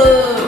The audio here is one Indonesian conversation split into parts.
Nah,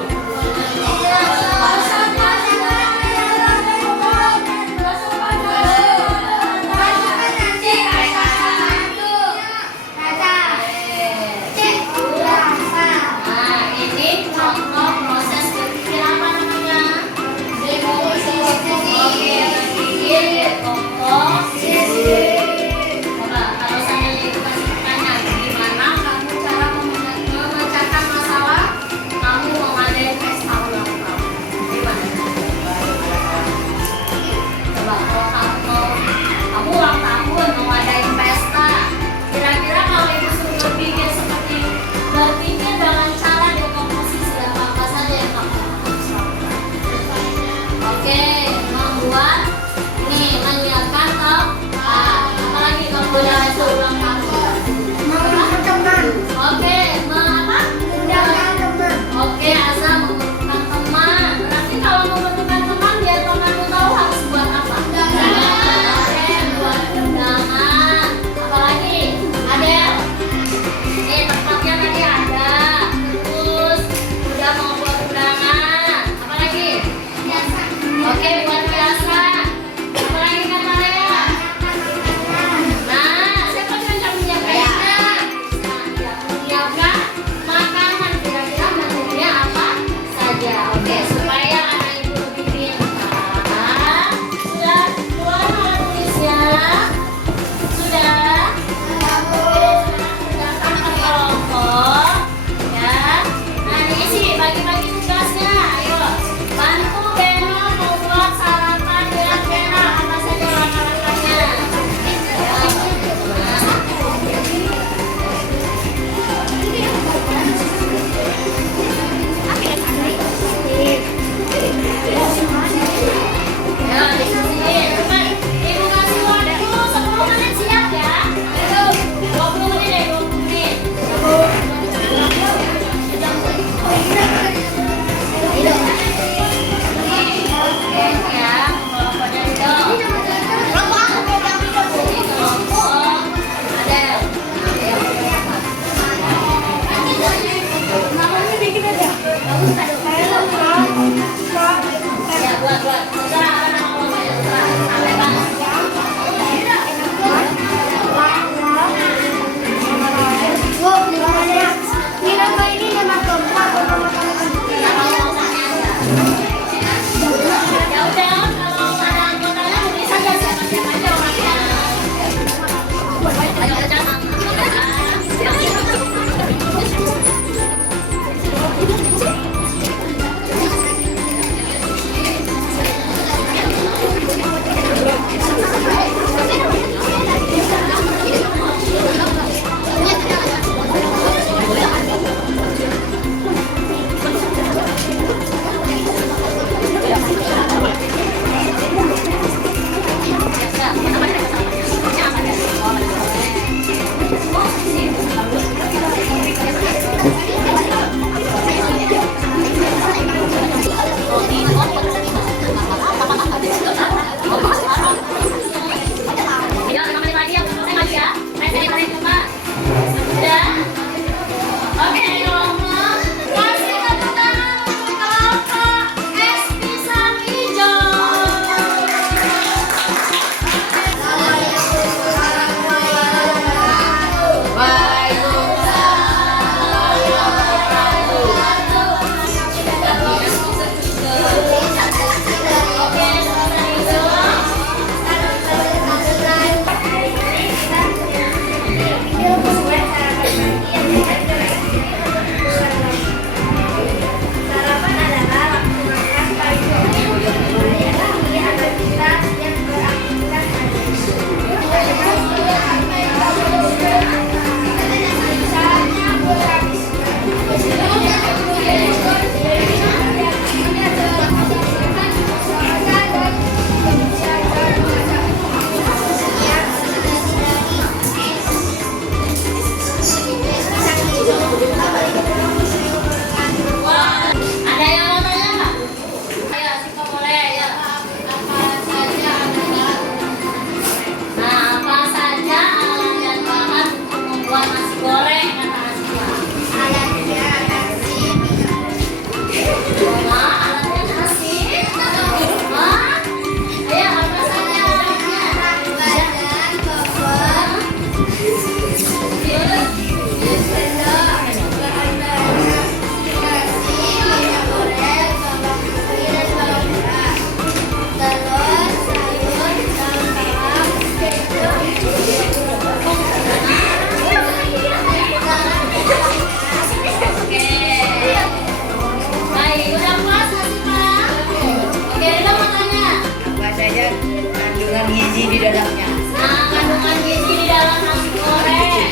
dan kandungan gizi di dalamnya. Nah, kandungan gizi di dalam nasi goreng.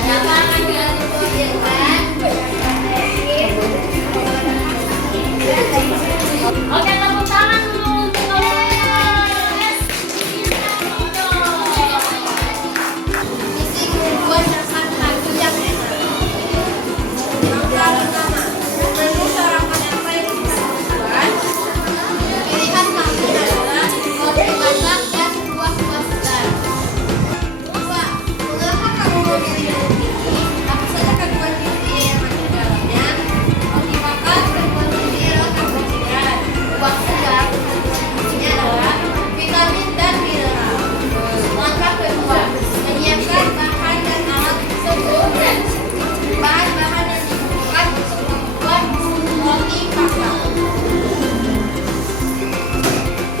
Ada apa kandungan gizi? Oke, tepuk tangan untuk Isi buah makan pagi yang enak. Langkah pertama, menu sarapan apa yang bisa dibuat? Pilihan kami adalah roti masak dan buah-buah segar. Dua, mengapa kamu memilih roti ini? Apa saja kandungan gizi yang ada di dalamnya? Roti bakar kandungan gizi adalah karbohidrat. Buah segar kandungan gizinya adalah vitamin dan mineral. Langkah kedua, menyiapkan bahan dan alat sebelumnya. Bahan-bahan yang dibutuhkan untuk membuat roti bakar.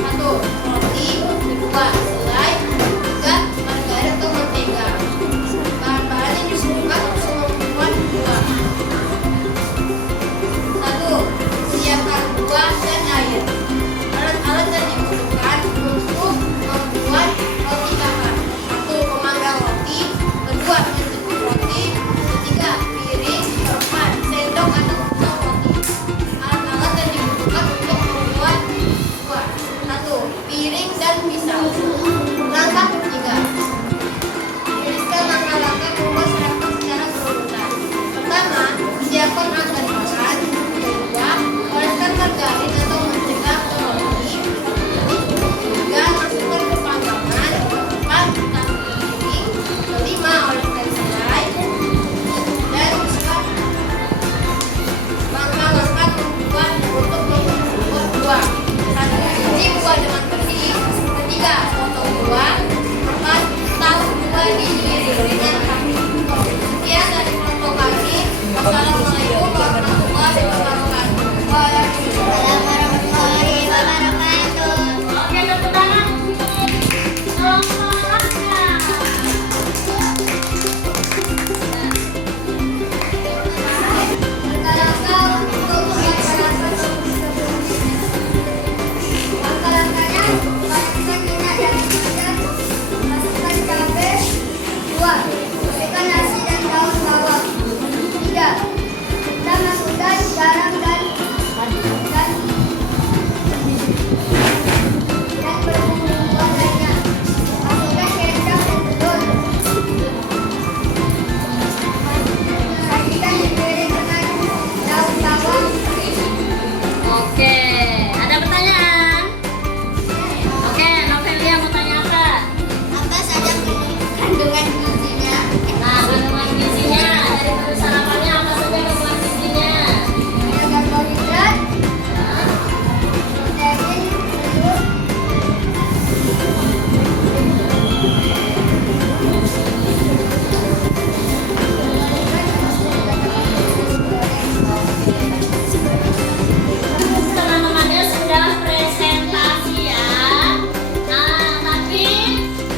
1. Roti. 2. Selai. 3. Margarin atau mentega. Bahan-bahan yang dibutuhkan untuk membuat buah. 1. Siapkan buah dan air. Alat-alat yang dibutuhkan untuk membuat roti bakar. 1. Pemanggang roti. 2. penjepit roti. 3. Piring. 4. Sendok atau pisau roti. Alat-alat yang dibutuhkan untuk membuat buah. 1. Piring dan pisau. Langkah ketiga, tuliskan langkah-langkah membuat sarapan secara berurutan. Pertama, siapkan agar bahan. Kedua, oleskan margarin atau mentega ke roti. Ketiga, masukkan ke panggangan. Keempat, taruh ke piring. Kelima, oleskan selai. Dan keempat, langkah-langkah membuat untuk membuat buah. 1. Cuci buah dengan bersih. 3. Potong buah. 4. Taruh buah di piring dengan rapi. Sekian dari kelompok kami. Wassalamualaikum warahmatullahi wabarakatuh. Waalaikumsalam warahmatullahi wabarakatuh. Oke, tepuk tangan untuk kelompoknya. Langkah-langkah untuk membuat sarapan langkah-langkahnya, pastikan minyak dan kemudian masukkan cabai. 2. Masukkan nasi dan daun bawang. 3. Kita masukkan garam dan bumbu-bumbuan lainnya. Masukkan kecap dan telur. Sajikan di piring dengan daun bawang. Oke, ada pertanyaan? Oke, Novelia mau tanya apa? Apa saja kandungan gizinya? Nah, kandungan gizinya dari menu sarapannya apa saja kandungan gizinya? Ada karbohidrat, protein, telur, Teman-temannya sudah presentasi ya. Nah, tapi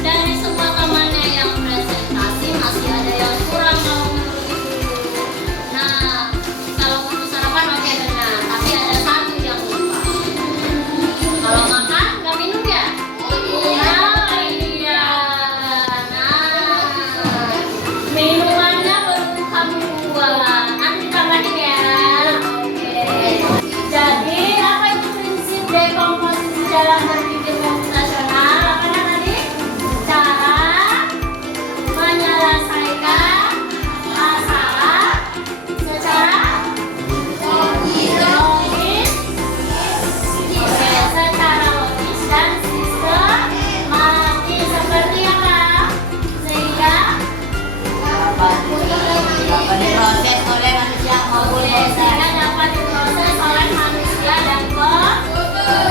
dari semua temannya yang presentasi masih ada yang kurang kalau menurut Ibu. Nah, kalau untuk sarapan oke benar, tapi ada satu yang lupa. Kalau makan nggak minum ya? Nah, iya. Nah, minumannya baru kamu buat. Nanti tambahin ya. Oke. Jadi apa itu prinsip dekomposisi dalam berpikir komputasional? Apa tadi? Cara menyelesaikan masalah secara logis. Oke, secara logis dan sistematis. Seperti apa? Sehingga Dapat diproses oleh manusia maupun sehingga dapat diproses oleh manusia dan komputer.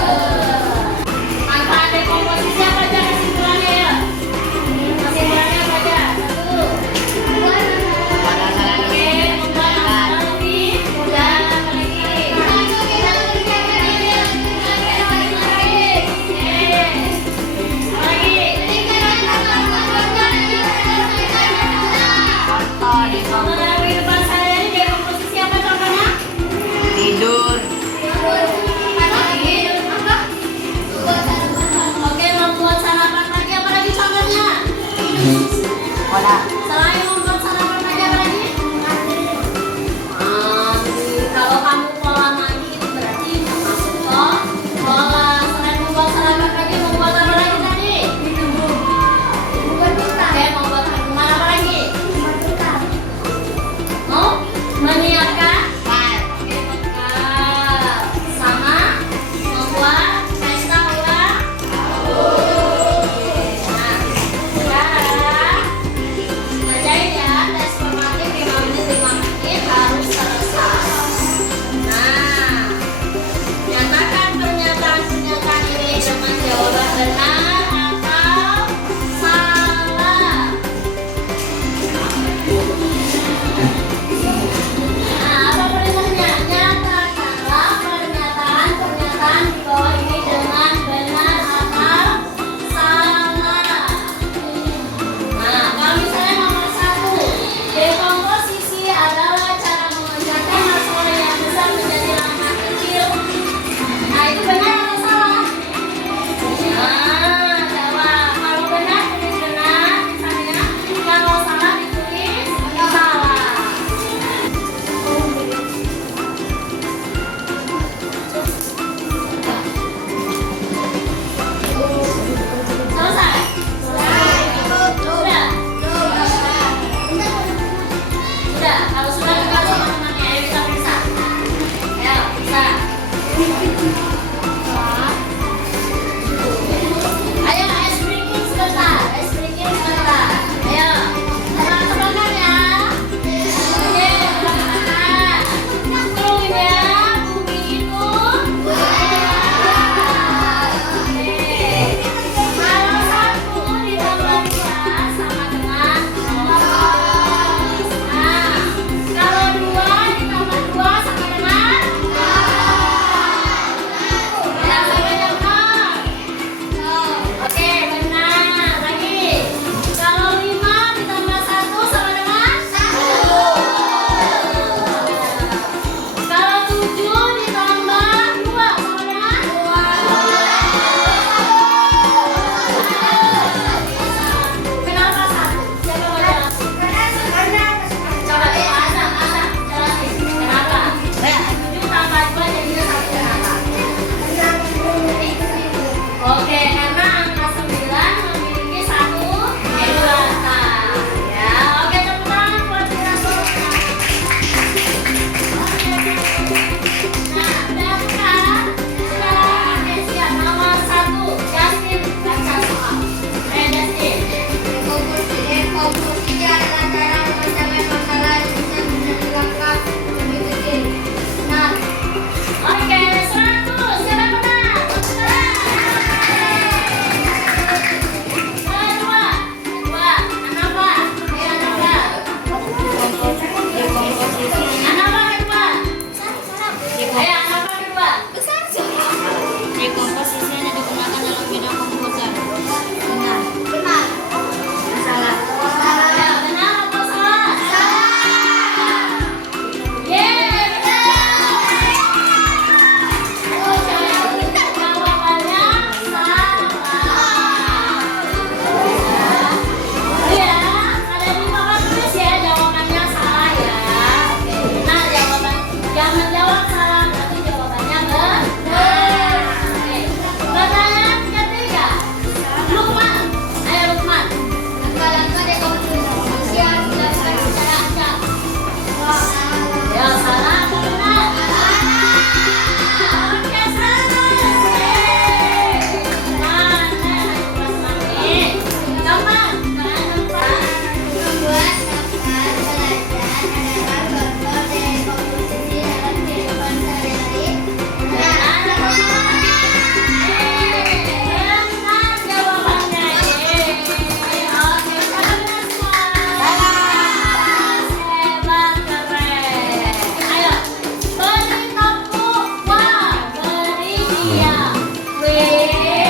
Wih,